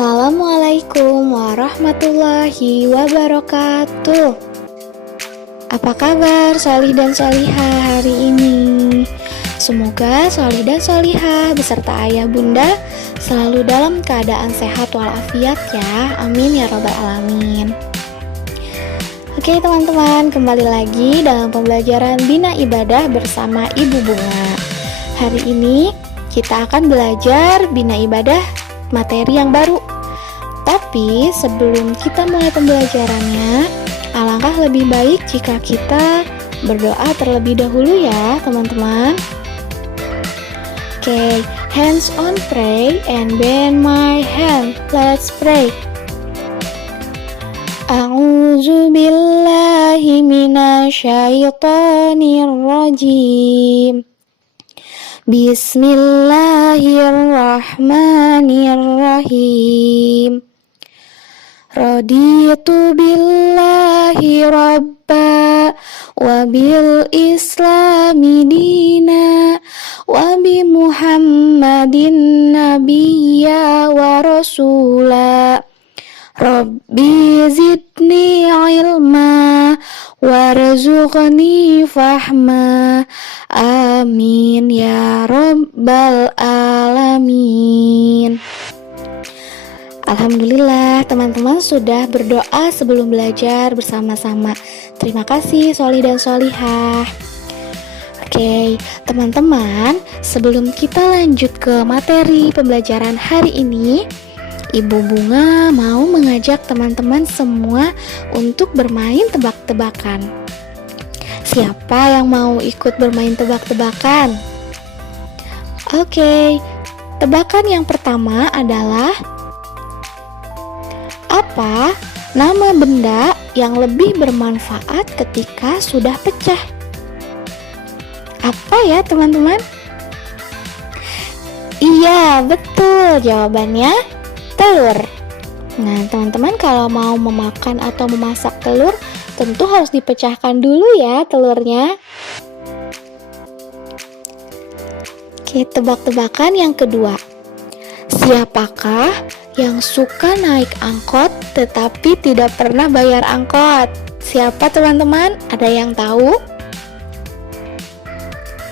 Assalamualaikum warahmatullahi wabarakatuh. Apa kabar solih dan solihah hari ini? Semoga solih dan solihah beserta ayah bunda selalu dalam keadaan sehat walafiat ya. Amin ya robbal alamin. Oke teman-teman, kembali lagi dalam pembelajaran Bina Ibadah bersama Ibu Bunga. Hari ini kita akan belajar Bina Ibadah materi yang baru. Tapi sebelum kita mulai pembelajarannya, alangkah lebih baik jika kita berdoa terlebih dahulu ya teman-teman. Oke, hands on pray and bend my hand. Let's pray. A'udzu billahi minasyaitonir rajim. Bismillahirrahmanirrahim. Raditu billahi rabba wa bil islami dina wa bi muhammadin nabiyya wa rasula. Rabbi zidni ilma warzuqni fahma. Amin ya rabbal alamin. Alhamdulillah teman-teman sudah berdoa sebelum belajar bersama-sama. Terima kasih solih dan solihah. Oke teman-teman, sebelum kita lanjut ke materi pembelajaran hari ini, Ibu Bunga mau mengajak teman-teman semua untuk bermain tebak-tebakan. Siapa yang mau ikut bermain tebak-tebakan? Oke, tebakan yang pertama adalah apa nama benda yang lebih bermanfaat ketika sudah pecah? Apa ya teman-teman? Iya, betul jawabannya telur. Nah teman-teman, kalau mau memakan atau memasak telur tentu harus dipecahkan dulu ya telurnya. Oke, tebak-tebakan yang kedua. Siapakah yang suka naik angkot tetapi tidak pernah bayar angkot? Siapa teman-teman? Ada yang tahu?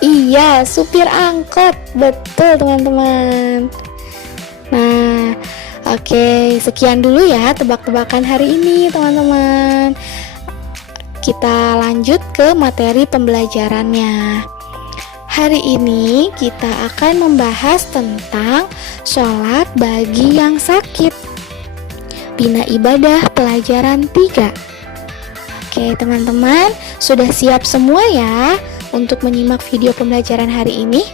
Iya, supir angkot. Betul teman-teman. Nah, oke, sekian dulu ya tebak-tebakan hari ini teman-teman. Kita lanjut ke materi pembelajarannya. Hari ini kita akan membahas tentang sholat bagi yang sakit. Bina Ibadah pelajaran 3. Oke teman-teman, sudah siap semua ya untuk menyimak video pembelajaran hari ini?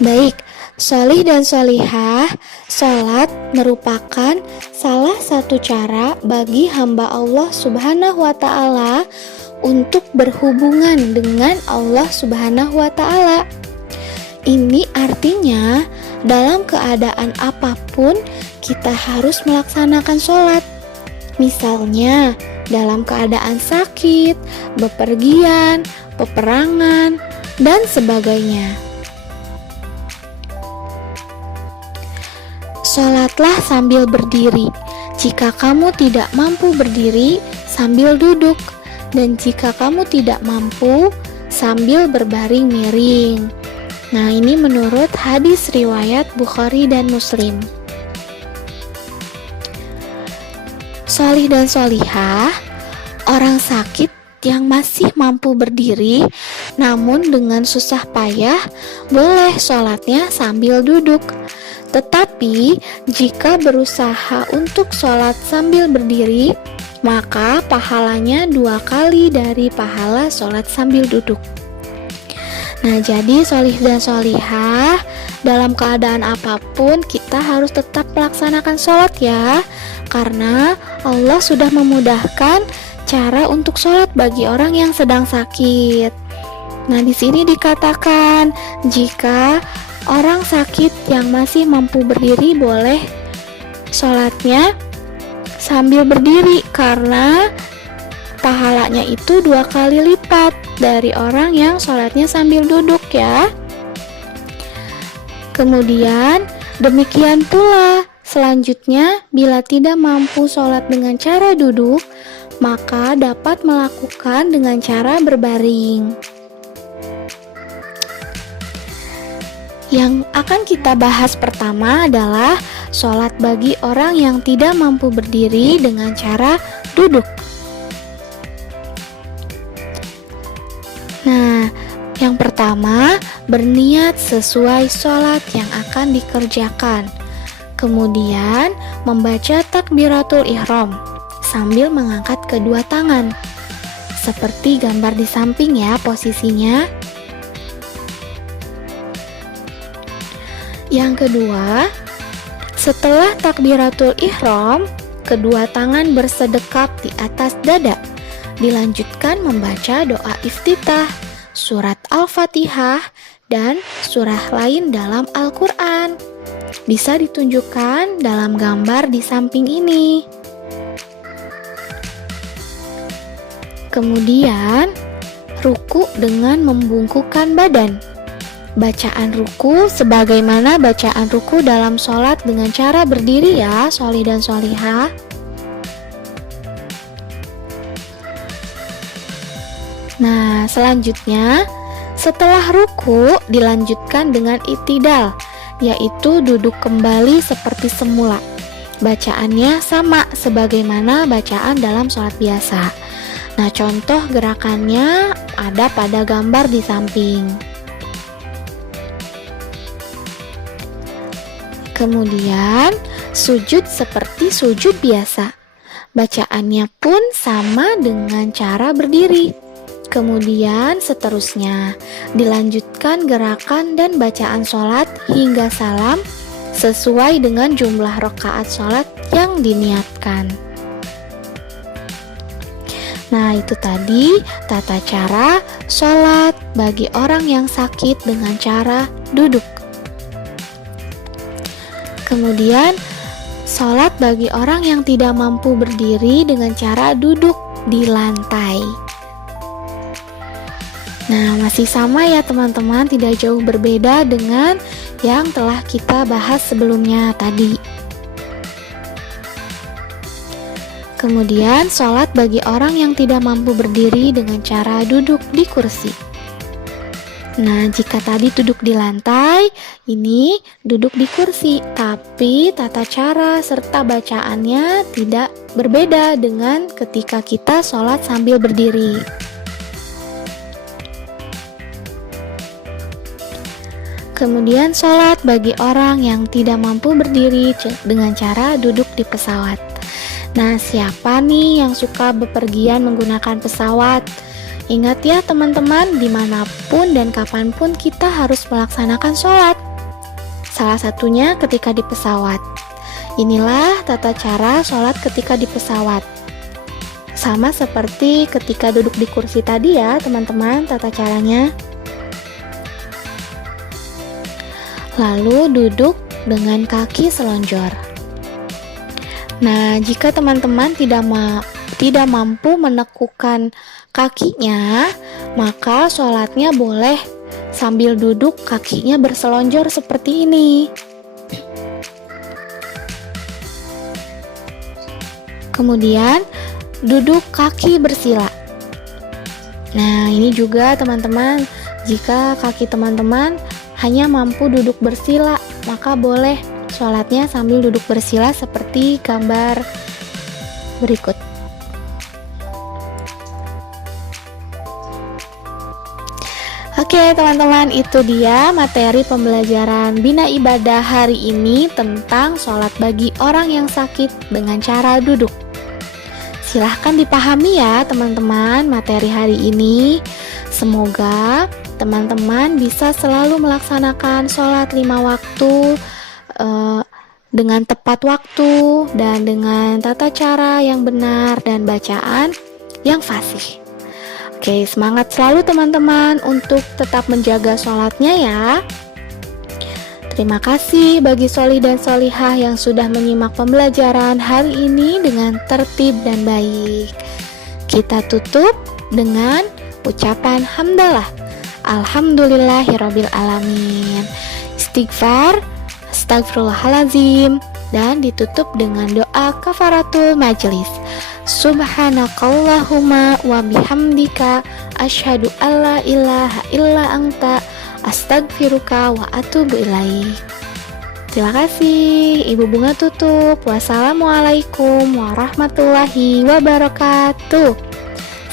Baik, solih dan solihah, sholat merupakan salah satu cara bagi hamba Allah Subhanahu wa Ta'ala untuk berhubungan dengan Allah Subhanahu wa Ta'ala. Ini artinya dalam keadaan apapun kita harus melaksanakan sholat. Misalnya dalam keadaan sakit, bepergian, peperangan, dan sebagainya. Sholatlah sambil berdiri. Jika kamu tidak mampu berdiri, sambil duduk. Dan jika kamu tidak mampu, sambil berbaring miring. Nah, ini menurut hadis riwayat Bukhari dan Muslim. Solih dan solihah, orang sakit yang masih mampu berdiri, namun dengan susah payah, boleh sholatnya sambil duduk. Tetapi jika berusaha untuk sholat sambil berdiri, maka pahalanya 2 kali dari pahala sholat sambil duduk. Nah, jadi solih dan solihah, dalam keadaan apapun kita harus tetap melaksanakan sholat ya, karena Allah sudah memudahkan cara untuk sholat bagi orang yang sedang sakit. Nah, di sini dikatakan jika orang sakit yang masih mampu berdiri boleh sholatnya sambil berdiri, karena pahalanya itu 2 kali lipat dari orang yang sholatnya sambil duduk ya. Kemudian Demikian pula selanjutnya, bila tidak mampu sholat dengan cara duduk, maka dapat melakukan dengan cara berbaring. Yang akan kita bahas pertama adalah sholat bagi orang yang tidak mampu berdiri dengan cara duduk. Nah, yang pertama, berniat sesuai sholat yang akan dikerjakan. Kemudian, membaca takbiratul ihram sambil mengangkat kedua tangan. Seperti gambar di samping ya posisinya. Yang kedua, setelah takbiratul ihram, kedua tangan bersedekap di atas dada. Dilanjutkan membaca doa iftitah, surat Al-Fatihah, dan surah lain dalam Al-Quran. Bisa ditunjukkan dalam gambar di samping ini. Kemudian, ruku dengan membungkukkan badan. Bacaan ruku sebagaimana bacaan ruku dalam sholat dengan cara berdiri ya, sholih dan sholihah. Nah, selanjutnya setelah ruku dilanjutkan dengan i'tidal, yaitu duduk kembali seperti semula. Bacaannya sama sebagaimana bacaan dalam sholat biasa. Nah, contoh gerakannya ada pada gambar di samping. Kemudian sujud seperti sujud biasa. Bacaannya pun sama dengan cara berdiri. Kemudian seterusnya dilanjutkan gerakan dan bacaan sholat hingga salam sesuai dengan jumlah rakaat sholat yang diniatkan. Nah, itu tadi tata cara sholat bagi orang yang sakit dengan cara duduk. Kemudian sholat bagi orang yang tidak mampu berdiri dengan cara duduk di lantai. Nah, masih sama ya teman-teman, tidak jauh berbeda dengan yang telah kita bahas sebelumnya tadi. Kemudian, sholat bagi orang yang tidak mampu berdiri dengan cara duduk di kursi. Nah, jika tadi duduk di lantai, ini duduk di kursi, tapi tata cara serta bacaannya tidak berbeda dengan ketika kita sholat sambil berdiri. Kemudian sholat bagi orang yang tidak mampu berdiri dengan cara duduk di pesawat. Nah, siapa nih yang suka bepergian menggunakan pesawat? Ingat ya teman-teman, dimanapun dan kapanpun kita harus melaksanakan sholat. Salah satunya ketika di pesawat. Inilah tata cara sholat ketika di pesawat. Sama seperti ketika duduk di kursi tadi ya teman-teman, tata caranya. Lalu duduk dengan kaki selonjor. Nah, jika teman-teman tidak mampu menekukan kakinya, maka sholatnya boleh sambil duduk kakinya berselonjor seperti ini. Kemudian duduk kaki bersila. Nah, ini juga teman-teman, jika kaki teman-teman hanya mampu duduk bersila, maka boleh sholatnya sambil duduk bersila seperti gambar berikut. Oke teman-teman, itu dia materi pembelajaran Bina Ibadah hari ini tentang sholat bagi orang yang sakit dengan cara duduk. Silahkan dipahami ya teman-teman materi hari ini. Semoga teman-teman bisa selalu melaksanakan sholat 5 waktu dengan tepat waktu dan dengan tata cara yang benar dan bacaan yang fasih. Oke, semangat selalu teman-teman untuk tetap menjaga sholatnya ya. Terima kasih bagi sholih dan sholihah yang sudah menyimak pembelajaran hari ini dengan tertib dan baik. Kita tutup dengan ucapan hamdalah. Alhamdulillahirabbil alamin. Istighfar. Astagfirullahalazim, dan ditutup dengan doa kafaratul majelis. Subhanakallahumma wa bihamdika asyhadu alla ilaha illa anta astagfiruka wa atubu ilaik. Terima kasih. Ibu Bunga tutup. Wassalamualaikum warahmatullahi wabarakatuh.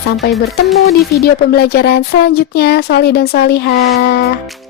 Sampai bertemu di video pembelajaran selanjutnya. Sholih dan sholihah.